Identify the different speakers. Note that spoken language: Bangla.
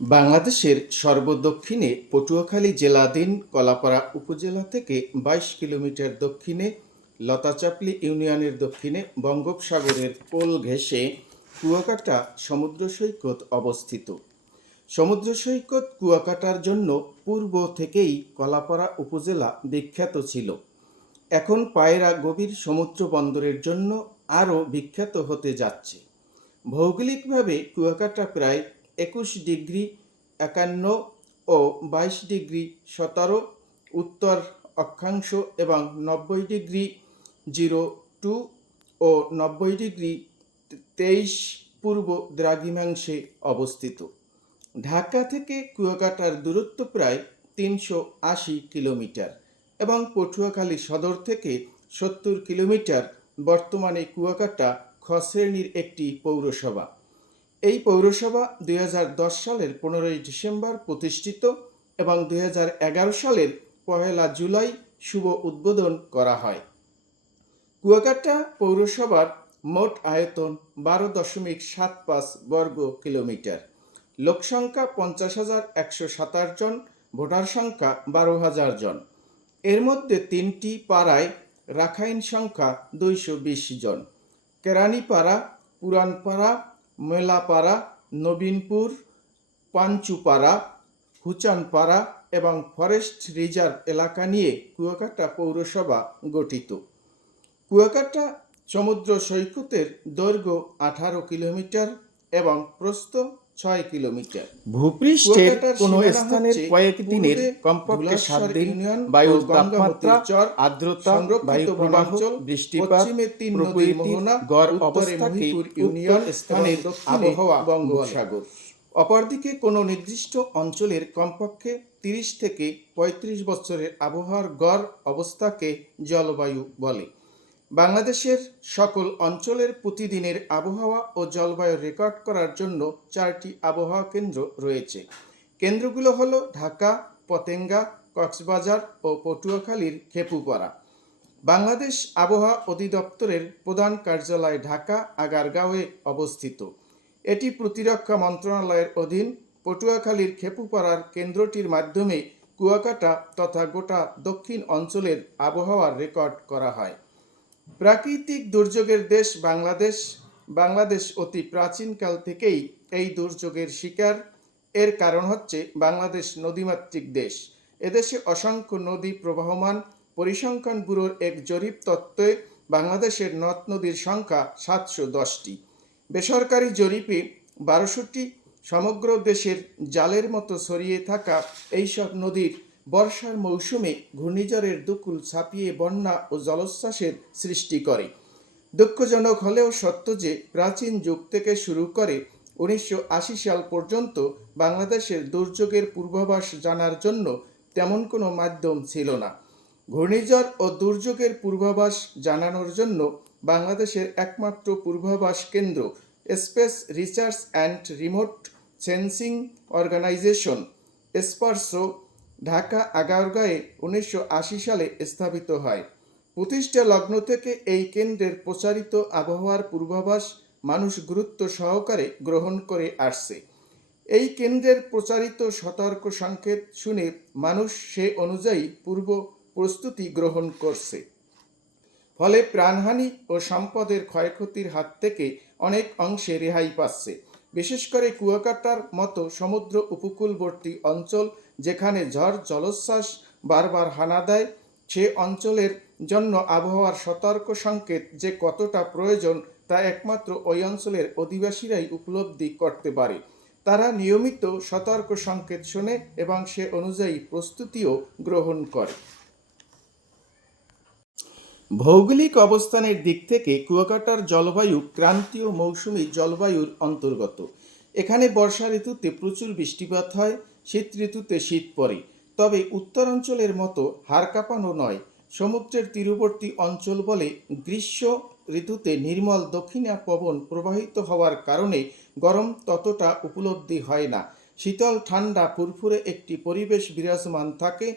Speaker 1: বাংলাদেশের সর্বদক্ষিণে পটুয়াখালী জেলাধীন কলাপাড়া উপজেলা থেকে বাইশ কিলোমিটার দক্ষিণে লতাচাপলি ইউনিয়নের দক্ষিণে বঙ্গোপসাগরের কোল ঘেঁষে কুয়াকাটা সমুদ্র সৈকত অবস্থিত। সমুদ্র সৈকত কুয়াকাটার জন্য পূর্ব থেকেই কলাপাড়া উপজেলা বিখ্যাত ছিল। এখন পায়রা গভীর সমুদ্র বন্দরের জন্য আরও বিখ্যাত হতে যাচ্ছে। ভৌগোলিকভাবে কুয়াকাটা প্রায় একুশ ডিগ্রি একান্ন ও বাইশ ডিগ্রি সতেরো, উত্তর অক্ষাংশ এবং নব্বই ডিগ্রি জিরো টু ও নব্বই ডিগ্রি তেইশ পূর্ব দ্রাঘিমাংশে অবস্থিত। ঢাকা থেকে কুয়াকাটার দূরত্ব প্রায় তিনশো আশি কিলোমিটার এবং পটুয়াখালী সদর থেকে সত্তর কিলোমিটার। বর্তমানে কুয়াকাটা খ শ্রেণির একটি পৌরসভা। এই পৌরসভা দুই হাজার দশ সালের পনেরোই ডিসেম্বর প্রতিষ্ঠিত এবং দু হাজার এগারো সালের পহেলা জুলাই শুভ উদ্বোধন করা হয়। কুয়াকাটা পৌরসভার মোট আয়তন বারো দশমিক সাত পাঁচ বর্গ কিলোমিটার। লোকসংখ্যা পঞ্চাশ হাজার একশো সাতাশ জন, ভোটার সংখ্যা বারো হাজার জন। এর মধ্যে তিনটি পাড়ায় রাখাইন সংখ্যা দুইশো বিশ জন। কেরানীপাড়া, পুরানপাড়া মেলাপাড়া, নবীনপুর, পাঞ্চুপাড়া, হুচানপাড়া এবং ফরেস্ট রিজার্ভ এলাকা নিয়ে কুয়াকাটা পৌরসভা গঠিত। কুয়াকাটা সমুদ্র সৈকতের দৈর্ঘ্য আঠারো কিলোমিটার এবং প্রস্থ ছয় কিলোমিটার।
Speaker 2: ভূপৃষ্ঠের কোনো স্থানের কয়েক দিনের কমপক্ষে সাত দিন বায়ুর তাপমাত্রা
Speaker 1: চর,
Speaker 2: আর্দ্রতা বায়ু প্রবাহ বৃষ্টিপাত
Speaker 1: পশ্চিমে তিন
Speaker 2: প্রকৃতির
Speaker 1: মোহনা,
Speaker 2: গড় অবস্থাকে
Speaker 1: ইউনিয়ন
Speaker 2: উত্তর
Speaker 1: স্থানের
Speaker 2: আবহাওয়া
Speaker 1: বঙ্গোপসাগর। অপরদিকে কোনো নির্দিষ্ট অঞ্চলের কমপক্ষে তিরিশ থেকে পঁয়ত্রিশ বছরের আবহাওয়ার গড় অবস্থাকে জলবায়ু বলে। বাংলাদেশের সকল অঞ্চলের প্রতিদিনের আবহাওয়া ও জলবায়ু রেকর্ড করার জন্য চারটি আবহাওয়া কেন্দ্র রয়েছে। কেন্দ্রগুলো হলো ঢাকা, পতেঙ্গা, কক্সবাজার ও পটুয়াখালীর খেপুপাড়া। বাংলাদেশ আবহাওয়া অধিদপ্তরের প্রধান কার্যালয় ঢাকা, আগারগাঁওয়ে অবস্থিত। এটি প্রতিরক্ষা মন্ত্রণালয়ের অধীন পটুয়াখালীর খেপুপাড়ার কেন্দ্রটির মাধ্যমে কুয়াকাটা তথা গোটা দক্ষিণ অঞ্চলের আবহাওয়ার রেকর্ড করা হয়। প্রাকৃতিক দুর্যোগের দেশ বাংলাদেশ বাংলাদেশ অতি প্রাচীনকাল থেকেই এই দুর্যোগের শিকার। এর কারণ হচ্ছে বাংলাদেশ নদীমাতৃক দেশ। এদেশে অসংখ্য নদী প্রবাহমান, পরিসংখ্যান ব্যুরোর এক জরিপ তত্ত্বে বাংলাদেশের নদ নদীর সংখ্যা সাতশো দশটি। বেসরকারি জরিপে বারোশোটি। সমগ্র দেশের জালের মতো ছড়িয়ে থাকা এইসব নদীর বর্ষার মৌসুমে ঘূর্ণিঝড়ের দুকুল ছাপিয়ে বন্যা ও জলোচ্ছ্বাসের সৃষ্টি করে। দুঃখজনক হলেও সত্য যে, প্রাচীন যুগ থেকে শুরু করে উনিশশো আশি সাল পর্যন্ত বাংলাদেশের দুর্যোগের পূর্বাভাস জানার জন্য তেমন কোনো মাধ্যম ছিল না। ঘূর্ণিঝড় ও দুর্যোগের পূর্বাভাস জানানোর জন্য বাংলাদেশের একমাত্র পূর্বাভাস কেন্দ্র space research and remote sensing organisation SPARRSO Dhaka আগারগাঁয়ে উনিশশো আশি সালে স্থাপিত হয়। প্রতিষ্ঠা লগ্ন থেকে এই কেন্দ্রের প্রচারিত আবহাওয়ার পূর্বাভাস মানুষ গুরুত্ব সহকারে গ্রহণ করে আসছে। এই কেন্দ্রের প্রচারিত সতর্ক সংকেত শুনে মানুষ সে অনুযায়ী পূর্ব প্রস্তুতি গ্রহণ করছে। ফলে প্রাণহানি ও সম্পদের ক্ষয়ক্ষতির হাত থেকে অনেক অংশে রেহাই পাচ্ছে। বিশেষ করে কুয়াকাটার মতো সমুদ্র উপকূলবর্তী অঞ্চল যেখানে ঝড় জলোচ্ছ্বাস বারবার হানা দেয়, সে অঞ্চলের জন্য আবহাওয়ার সতর্ক সংকেত যে কতটা প্রয়োজন তা একমাত্র ওই অঞ্চলের অধিবাসীরাই উপলব্ধি করতে পারে। তারা নিয়মিত সতর্ক সংকেত শোনে এবং সে অনুযায়ী প্রস্তুতিও গ্রহণ করে। ভৌগোলিক অবস্থানের দিক থেকে কুয়াকাটার জলবায়ু ক্রান্তীয় মৌসুমী জলবায়ুর অন্তর্গত। এখানে বর্ষা ঋতুতে প্রচুর বৃষ্টিপাত হয় শীত ঋতুতে শীত পড়ে। তবে উত্তরাঞ্চলের মতো হাড় কাঁপানো নয়, সমুদ্রের তীরবর্তী অঞ্চল বলে গ্রীষ্ম ঋতুতে নির্মল দক্ষিণা পবন প্রবাহিত হওয়ার কারণে গরম ততটা উপলব্ধি হয় না। শীতল ঠান্ডা ফুরফুরে একটি পরিবেশ বিরাজমান থাকে